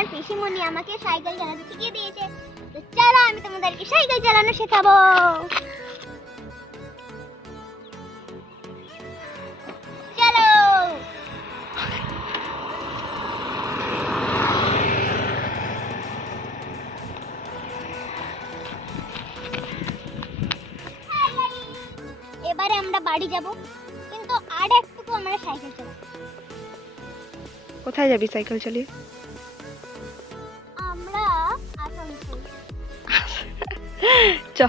আমার পিসিমণি আমাকে সাইকেল চালাতে শিখিয়ে দিয়েছে। তো চলো আমি তোমাদেরকে সাইকেল চালানো শেখাবো। চলো। এবারে আমরা বাড়ি যাব, কিন্তু আর একটু আমরা সাইকেল চালাবো। কোথায় যাবি সাইকেল চালিয়ে? আমরা আসানসোল। চ।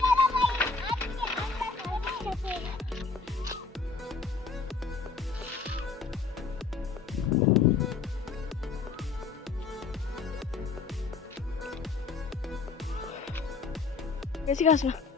চলো ভাই, আজকে আমরা সবাই সাথে বেশি খাস না।